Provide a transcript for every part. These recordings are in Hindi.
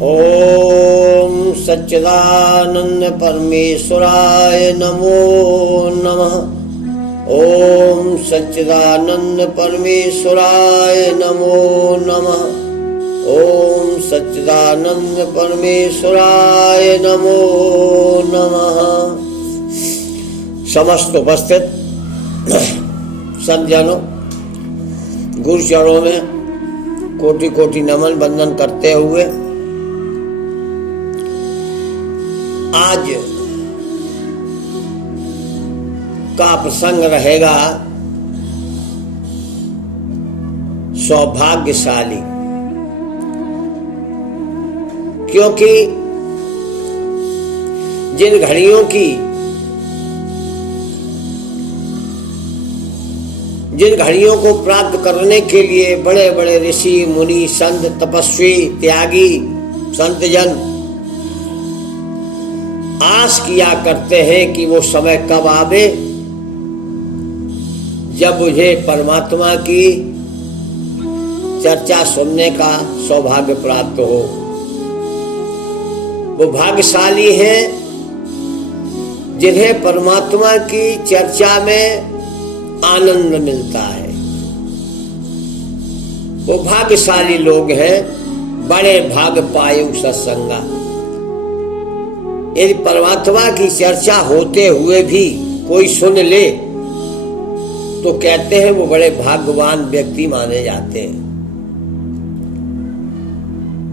ओम सच्चिदानंद परमेश्वराय नमो नमः। ओम सच्चिदानंद परमेश्वराय नमो नमः। ओम सच्चिदानंद परमेश्वराय नमो नमः। समस्त उपस्थित सज्जनों, गुरु चरणों में कोटि कोटि नमन बंदन करते हुए आज का प्रसंग रहेगा सौभाग्यशाली, क्योंकि जिन घड़ियों को प्राप्त करने के लिए बड़े बड़े ऋषि मुनि संत तपस्वी त्यागी संतजन आस किया करते हैं कि वो समय कब आवे जब मुझे परमात्मा की चर्चा सुनने का सौभाग्य प्राप्त हो। वो भाग्यशाली हैं जिन्हें परमात्मा की चर्चा में आनंद मिलता है। वो भाग्यशाली लोग हैं, बड़े भाग पायु सत्संगा। यदि परमात्मा की चर्चा होते हुए भी कोई सुन ले तो कहते हैं वो बड़े भाग्यवान व्यक्ति माने जाते हैं।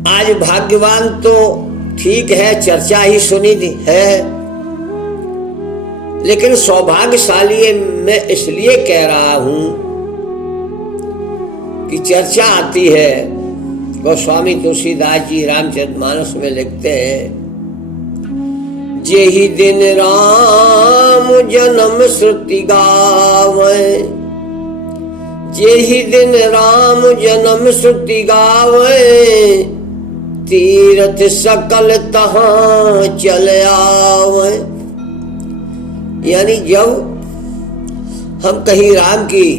आज भाग्यवान तो ठीक है, चर्चा ही सुनी है, लेकिन सौभाग्यशाली मैं इसलिए कह रहा हूं कि चर्चा आती है। गोस्वामी तुलसीदास जी रामचरितमानस में लिखते हैं, जेहि दिन राम जन्म श्रुति गावे, जेहि दिन राम जन्म श्रुति गावे, तीरथ सकल तहां चल आवे। यानी जब हम कहीं राम की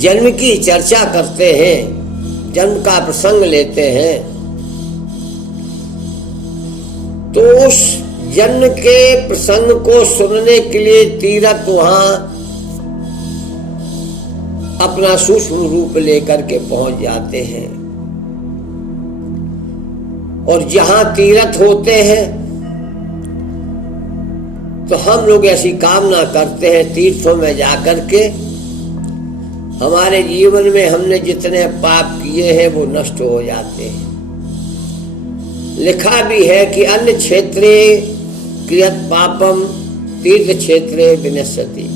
जन्म की चर्चा करते हैं, जन्म का प्रसंग लेते हैं, तो उस जन्म के प्रसंग को सुनने के लिए तीरथ वहां अपना सूक्ष्म रूप लेकर के पहुंच जाते हैं। और जहां तीरथ होते हैं तो हम लोग ऐसी कामना करते हैं तीर्थों में जाकर के हमारे जीवन में हमने जितने पाप किए हैं वो नष्ट हो जाते हैं। लिखा भी है कि अन्य क्षेत्रे क्रियत पापम तीर्थ क्षेत्रे विनश्यति।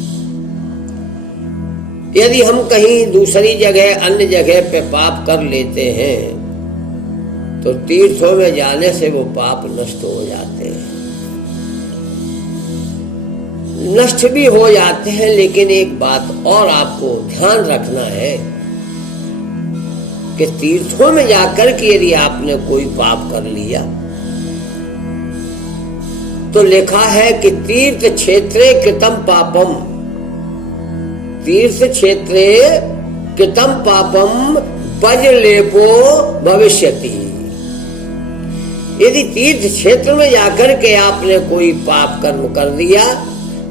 यदि हम कहीं दूसरी जगह अन्य जगह पे पाप कर लेते हैं तो तीर्थों में जाने से वो पाप नष्ट हो जाते हैं। नष्ट भी हो जाते हैं, लेकिन एक बात और आपको ध्यान रखना है कि तीर्थों में जाकर के यदि आपने कोई पाप कर लिया तो लिखा है कि तीर्थ क्षेत्रे कृतम पापम, तीर्थ क्षेत्रे कृतम पापम वज्रलेपो भविष्यति। यदि तीर्थ क्षेत्र में जाकर के आपने कोई पाप कर्म कर दिया,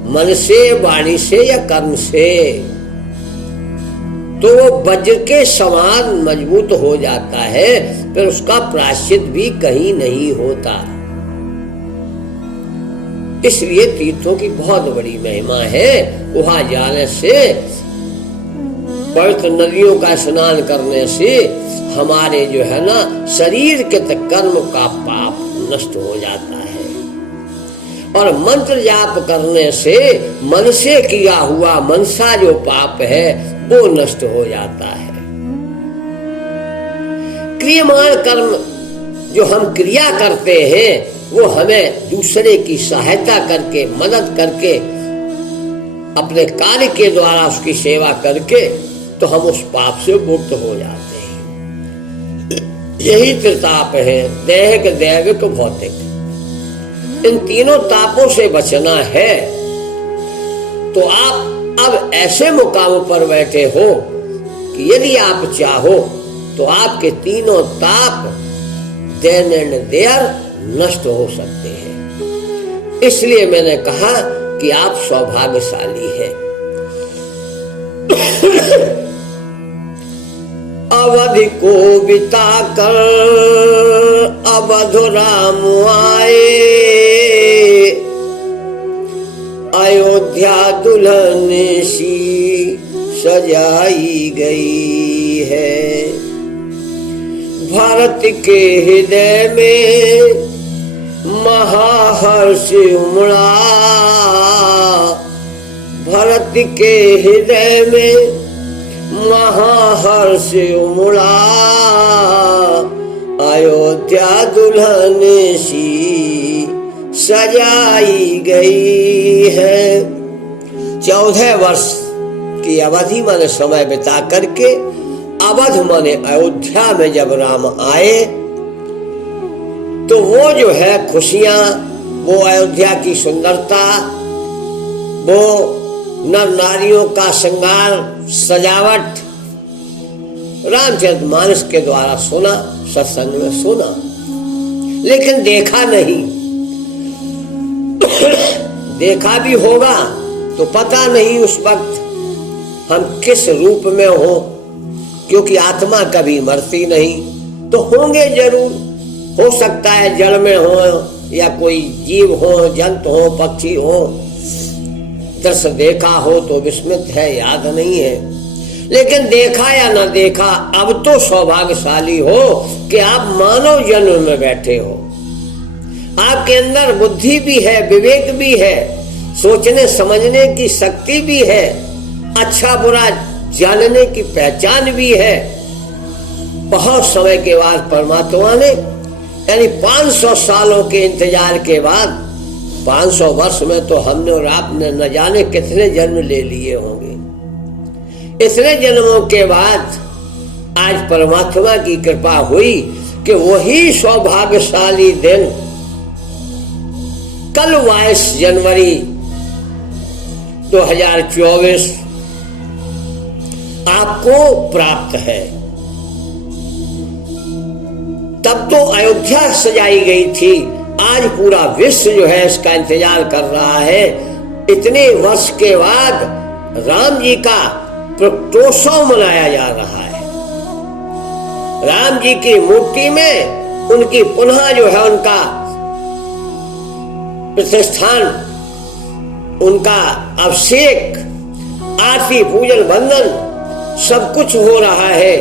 मन से, वाणी से या कर्म से, तो वो वज्र के समान मजबूत हो जाता है, फिर उसका प्रायश्चित भी कहीं नहीं होता। इसलिए तीर्थों की बहुत बड़ी महिमा है। वहां जाने से, पवित्र नदियों का स्नान करने से हमारे जो है ना शरीर के कर्म का पाप नष्ट हो जाता है। और मंत्र जाप करने से मन से किया हुआ मनसा जो पाप है वो नष्ट हो जाता है। क्रियमाण कर्म जो हम क्रिया करते हैं वो हमें दूसरे की सहायता करके, मदद करके, अपने कार्य के द्वारा उसकी सेवा करके तो हम उस पाप से मुक्त हो जाते हैं। यही त्रिताप है, दैहिक, दैविक, भौतिक। इन तीनों तापों से बचना है तो आप अब ऐसे मुकाम पर बैठे हो कि यदि आप चाहो तो आपके तीनों ताप देन एंड देयर नष्ट हो सकते हैं। इसलिए मैंने कहा कि आप सौभाग्यशाली हैं। अवधि को बिताकर अवधु राम आए, अयोध्या दुल्हन सी सजाई गई है। भारत के हृदय में महाहर्ष उमड़ा, भारत के हृदय में महाहर्ष उमड़ा, अयोध्या दुल्हन सी सजाई गई है। 14 वर्ष की अवधि माने समय बिता करके अवध माने अयोध्या में जब राम आए तो वो जो है खुशियां, वो अयोध्या की सुंदरता, वो नर नारियों का श्रृंगार सजावट रामचरितमानस के द्वारा सुना, सत्संग में सुना, लेकिन देखा नहीं। देखा भी होगा तो पता नहीं उस वक्त हम किस रूप में हो, क्योंकि आत्मा कभी मरती नहीं। तो होंगे जरूर, हो सकता है जड़ में हो या कोई जीव हो, जंतु हो, पक्षी हो, दृश्य देखा हो तो विस्मित है, याद नहीं है। लेकिन देखा या न देखा, अब तो सौभाग्यशाली हो कि आप मानव जन्म में बैठे हो। आपके अंदर बुद्धि भी है, विवेक भी है, सोचने समझने की शक्ति भी है, अच्छा बुरा जानने की पहचान भी है। बहुत समय के बाद परमात्मा ने, यानी 500 सालों के इंतजार के बाद, 500 वर्ष में तो हमने और आपने न जाने कितने जन्म ले लिए होंगे। इतने जन्मों के बाद आज परमात्मा की कृपा हुई कि वही सौभाग्यशाली दिन कल 22 जनवरी 2024 आपको प्राप्त है। तब तो अयोध्या सजाई गई थी, आज पूरा विश्व जो है इसका इंतजार कर रहा है। इतने वर्ष के बाद राम जी का प्रकटोत्सव मनाया जा रहा है। राम जी की मूर्ति में उनकी पुनः जो है उनका प्रतिष्ठान, उनका अभिषेक, आरती, पूजन, वंदन सब कुछ हो रहा है।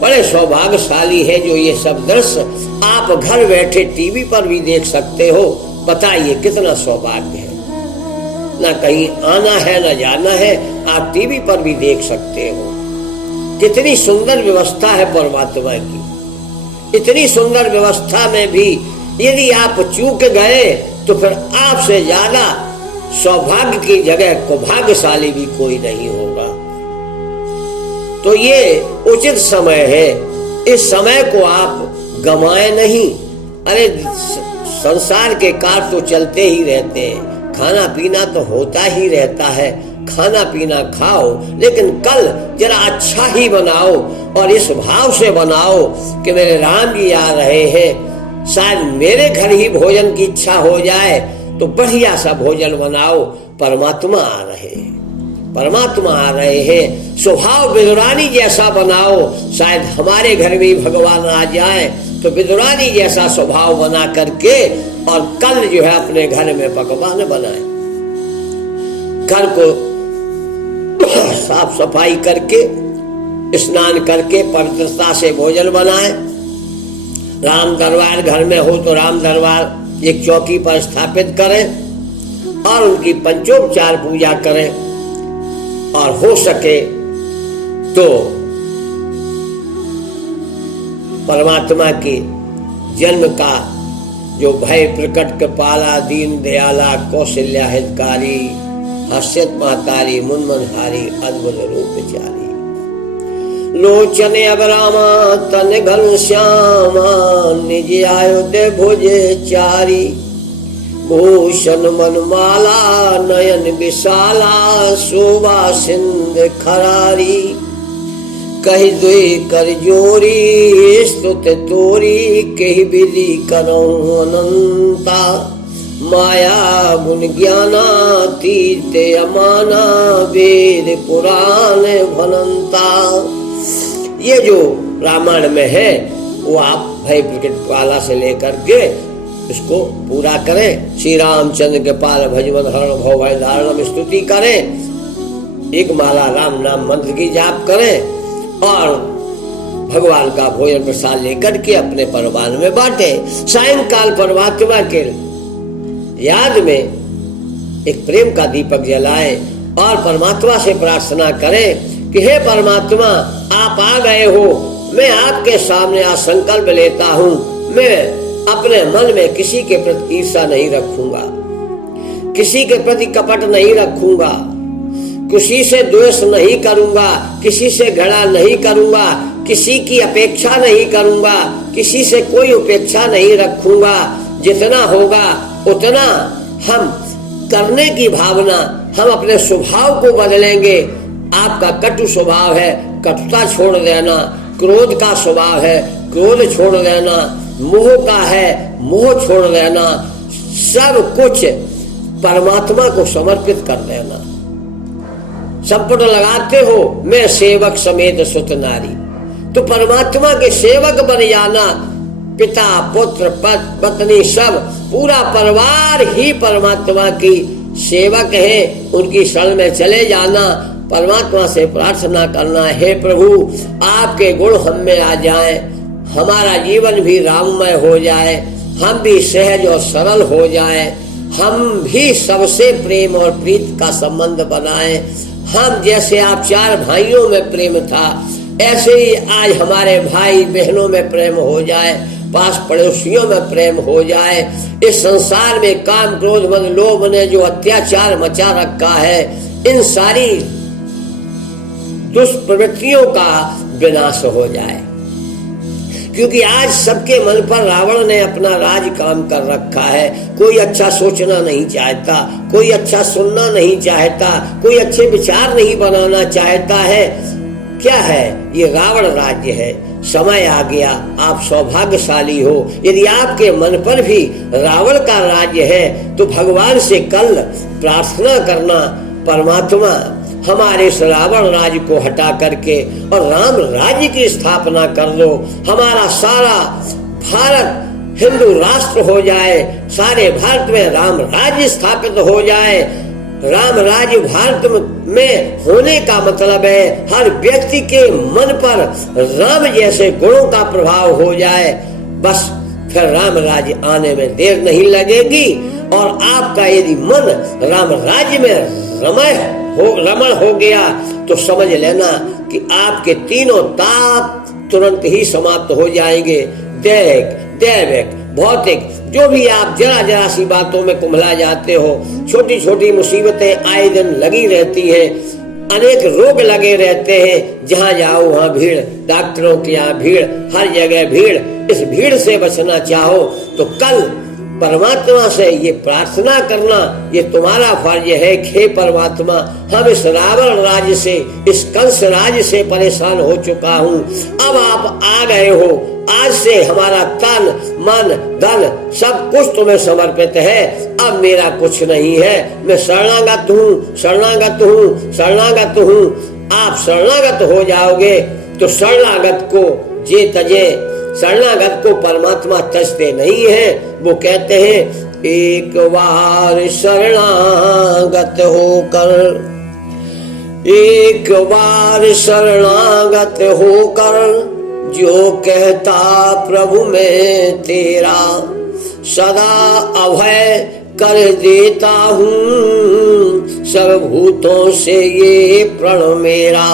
बड़े सौभाग्यशाली है जो ये सब दृश्य आप घर बैठे टीवी पर भी देख सकते हो। बताइए कितना सौभाग्य है। ना कहीं आना है ना जाना है, आप टीवी पर भी देख सकते हो। कितनी सुंदर व्यवस्था है परमात्मा की। इतनी सुंदर व्यवस्था में भी यदि आप चूक गए तो फिर आपसे ज्यादा सौभाग्य की जगह को भाग्यशाली भी कोई नहीं होगा। तो ये उचित समय है, इस समय को आप गंवाए नहीं। अरे संसार के कार्य तो चलते ही रहते हैं, खाना पीना तो होता ही रहता है, खाना पीना खाओ, लेकिन कल जरा अच्छा ही बनाओ और इस भाव से बनाओ कि मेरे राम जी आ रहे हैं, शायद मेरे घर ही भोजन की इच्छा हो जाए तो बढ़िया सा भोजन बनाओ। परमात्मा आ रहे हैं, परमात्मा आ रहे हैं। स्वभाव विदुरानी जैसा बनाओ, शायद हमारे घर में ही भगवान आ जाए तो विदुरानी जैसा स्वभाव बना करके और कल जो है अपने घर में पकवान बनाए। घर को साफ सफाई करके, स्नान करके पवित्रता से भोजन बनाए। राम दरबार घर में हो तो राम दरबार एक चौकी पर स्थापित करें और उनकी पंचोपचार पूजा करें, और हो सके तो परमात्मा के जन्म का जो भय प्रकट कृपाला दीन दयाला कौशल्या हितकारी हर्षित महतारी मुनमनहारी अद्भुत रूप चारी, लोचन अब रामा तन घन श्यामा निज आयुध भुजे चारी, भूषण मनमाला नयन विशाला शोभा सिंध खरारी, कही दुई कर जोरी स्तुत तोरी कही विधि करो अनंता माया गुण ज्ञाना तीर्थ अमाना वेद पुराण भनंता। ये जो रामायण में है वो आप भय प्रकट से लेकर के इसको पूरा करें। श्री रामचंद्र के पाल भजवन हरण भव भय धारणम स्तुति करें। एक माला राम नाम मंत्र की जाप करें और भगवान का भोजन प्रसाद लेकर के अपने परिवार में बांटे। सायंकाल परमात्मा के याद में एक प्रेम का दीपक जलाए और परमात्मा से प्रार्थना करें कि हे परमात्मा आप आ गए हो, मैं आपके सामने आज संकल्प लेता हूँ, मैं अपने मन में किसी के प्रति ईर्ष्या नहीं रखूंगा, किसी के प्रति कपट नहीं रखूंगा, किसी से द्वेष नहीं करूंगा, किसी से घृणा नहीं करूंगा, किसी की अपेक्षा नहीं करूंगा, किसी से कोई उपेक्षा नहीं रखूंगा। जितना होगा उतना हम करने की भावना, हम अपने स्वभाव को बदलेंगे। आपका कटु स्वभाव है, कटुता छोड़ देना। क्रोध का स्वभाव है, क्रोध छोड़ देना। मोह का है, मोह छोड़ देना। सब कुछ परमात्मा को समर्पित कर देना। संपुट लगाते हो मैं सेवक समेत सुत नारी, तो परमात्मा के सेवक बन जाना। पिता पुत्र पत्नी सब पूरा परिवार ही परमात्मा की सेवक है, उनकी शरण में चले जाना। परमात्मा से प्रार्थना करना, हे प्रभु आपके गुण हम में आ जाए, हमारा जीवन भी राममय हो जाए, हम भी सहज और सरल हो जाए, हम भी सबसे प्रेम और प्रीत का संबंध बनाए। हम जैसे आप चार भाइयों में प्रेम था, ऐसे ही आज हमारे भाई बहनों में प्रेम हो जाए, पास पड़ोसियों में प्रेम हो जाए। इस संसार में काम क्रोध मद लोभ ने जो अत्याचार मचा रखा है, इन सारी दुष्प्रवृत्तियों का विनाश हो जाए। क्योंकि आज सबके मन पर रावण ने अपना राज काम कर रखा है। कोई अच्छा सोचना नहीं चाहता, कोई अच्छा सुनना नहीं चाहता, कोई अच्छे विचार नहीं बनाना चाहता है। क्या है ये? रावण राज्य है। समय आ गया, आप सौभाग्यशाली हो यदि आपके मन पर भी रावण का राज्य है, तो भगवान से कल प्रार्थना करना, परमात्मा हमारे इस रावण राज्य को हटा करके और राम राज्य की स्थापना कर दो। हमारा सारा भारत हिंदू राष्ट्र हो जाए, सारे भारत में राम राज्य स्थापित हो जाए। राम राज्य भारत में होने का मतलब है हर व्यक्ति के मन पर राम जैसे गुणों का प्रभाव हो जाए। बस फिर राम राज्य आने में देर नहीं लगेगी और आपका यदि मन राम राज्य में रमण हो गया तो समझ लेना कि आपके तीनों ताप तुरंत ही समाप्त हो जाएंगे। दैविक भौतिक जो भी आप जरा जरा सी बातों में कुम्हला जाते हो, छोटी छोटी मुसीबतें आए दिन लगी रहती हैं, अनेक रोग लगे रहते हैं, जहाँ जाओ वहाँ भीड़, डॉक्टरों के यहाँ भीड़, हर जगह भीड़। इस भीड़ से बचना चाहो तो कल परमात्मा से ये प्रार्थना करना, ये तुम्हारा फर्ज है। हे परमात्मा, हम इस रावण राज्य से, इस कंस राज्य से परेशान हो चुका हूँ, अब आप आ गए हो। आज से हमारा तन मन धन सब कुछ तुम्हें समर्पित है। अब मेरा कुछ नहीं है, मैं शरणागत हूँ, शरणागत हूँ, शरणागत हूँ। आप शरणागत हो जाओगे तो शरणागत को जे तजे, शरणागत को परमात्मा तजते नहीं है। वो कहते हैं एक बार शरणागत होकर, एक बार शरणागत होकर जो कहता प्रभु मैं तेरा, सदा अभय कर देता हूँ सर्वभूतों से ये प्रण मेरा।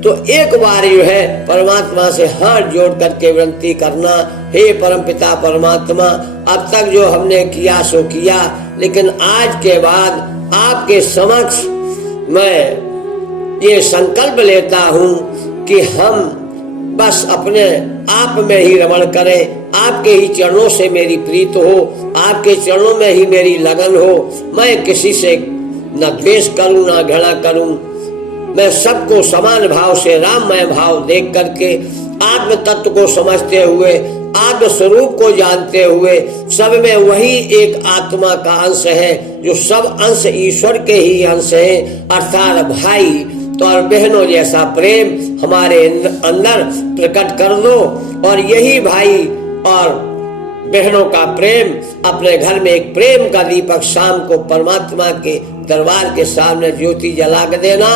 तो एक बार जो है परमात्मा से हाथ जोड़ करके विनती करना, हे परमपिता परमात्मा, अब तक जो हमने किया सो किया, लेकिन आज के बाद आपके समक्ष मैं ये संकल्प लेता हूँ कि हम बस अपने आप में ही रमण करें, आपके ही चरणों से मेरी प्रीत हो, आपके चरणों में ही मेरी लगन हो। मैं किसी से न द्वेष करूं न घृणा करूं, मैं सबको समान भाव से राममय भाव देख करके आत्म तत्व को समझते हुए, आत्म स्वरूप को जानते हुए, सब में वही एक आत्मा का अंश है, जो सब अंश ईश्वर के ही अंश हैं, अर्थात भाई तो और बहनों जैसा प्रेम हमारे अंदर प्रकट कर दो। और यही भाई और बहनों का प्रेम अपने घर में एक प्रेम का दीपक शाम को परमात्मा के दरबार के सामने ज्योति जला कर देना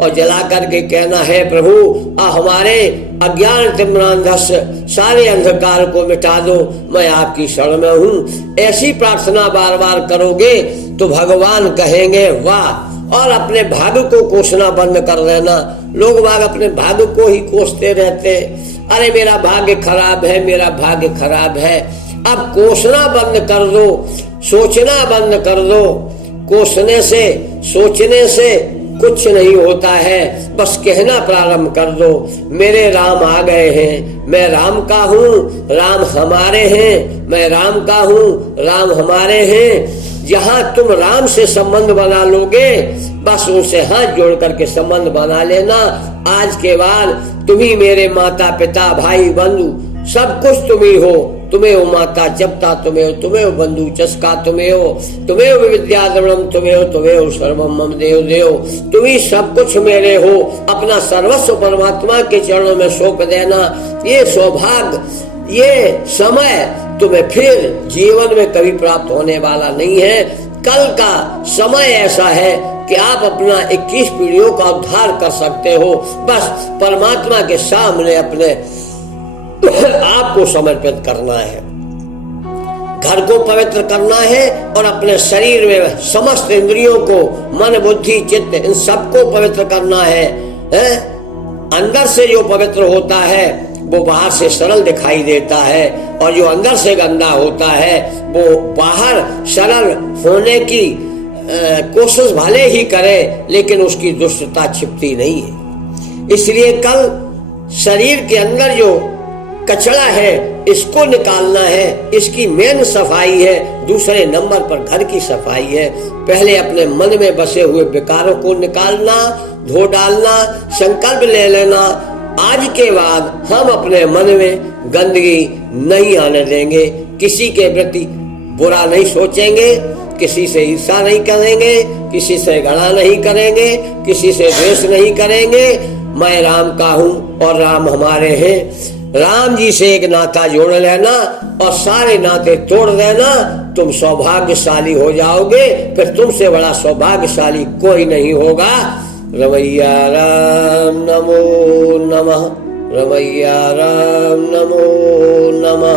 और जला करके कहना है, प्रभु हमारे अज्ञान तिम्रांधस सारे अंधकार को मिटा दो, मैं आपकी शरण में हूँ। ऐसी प्रार्थना बार बार करोगे तो भगवान कहेंगे वाह। और अपने भाग्य को कोसना बंद कर देना। लोग बाग अपने भाग्य को ही कोसते रहते, अरे मेरा भाग्य खराब है, मेरा भाग्य खराब है। अब कोसना बंद कर दो, सोचना बंद कर दो। कोसने से, सोचने से कुछ नहीं होता है, बस कहना प्रारंभ कर दो, मेरे राम आ गए हैं, मैं राम का हूँ, राम हमारे हैं, मैं राम का हूँ, राम हमारे हैं। जहाँ तुम राम से संबंध बना लोगे, बस उनसे हाथ जोड़ करके संबंध बना लेना। आज के बाद तुम ही मेरे माता पिता भाई बंधु सब कुछ तुम ही हो। तुम्हें हो माता जपता तुम्हें हो, तुम्हें हो बंधु चस्का तुम्हें हो, तुम्हें हो विद्या द्रवणम तुम्हें हो, तुम्हें हो सर्वम मम देव देव। तुम ही सब कुछ मेरे हो। अपना सर्वस्व परमात्मा के चरणों में सौंप देना। ये सौभाग्य, ये समय तुम्हें फिर जीवन में कभी प्राप्त होने वाला नहीं है। कल का समय ऐसा है कि आप अपना 21 पीढ़ियों का उद्धार कर सकते हो। बस परमात्मा के सामने अपने आपको समर्पित करना है, घर को पवित्र करना है और अपने शरीर में समस्त इंद्रियों को, मन बुद्धि चित्त इन सबको पवित्र करना है। अंदर से जो पवित्र होता है वो बाहर से सरल दिखाई देता है, और जो अंदर से गंदा होता है वो बाहर सरल होने की कोशिश भले ही करे, लेकिन उसकी दुष्टता छिपती नहीं है। इसलिए कल शरीर के अंदर जो कचरा है इसको निकालना है, इसकी मेन सफाई है। दूसरे नंबर पर घर की सफाई है। पहले अपने मन में बसे हुए विकारों को निकालना, धो डालना, संकल्प ले लेना, आज के बाद हम अपने मन में गंदगी नहीं आने देंगे, किसी के प्रति बुरा नहीं सोचेंगे, किसी से ईर्ष्या नहीं करेंगे, किसी से घृणा नहीं करेंगे, किसी से द्वेष नहीं करेंगे। मैं राम का हूँ और राम हमारे हैं। राम जी से एक नाता जोड़ लेना और सारे नाते तोड़ देना, तुम सौभाग्यशाली हो जाओगे। फिर तुमसे बड़ा सौभाग्यशाली कोई नहीं होगा। रमैया राम नमो नमः, रमैया राम नमो नमः।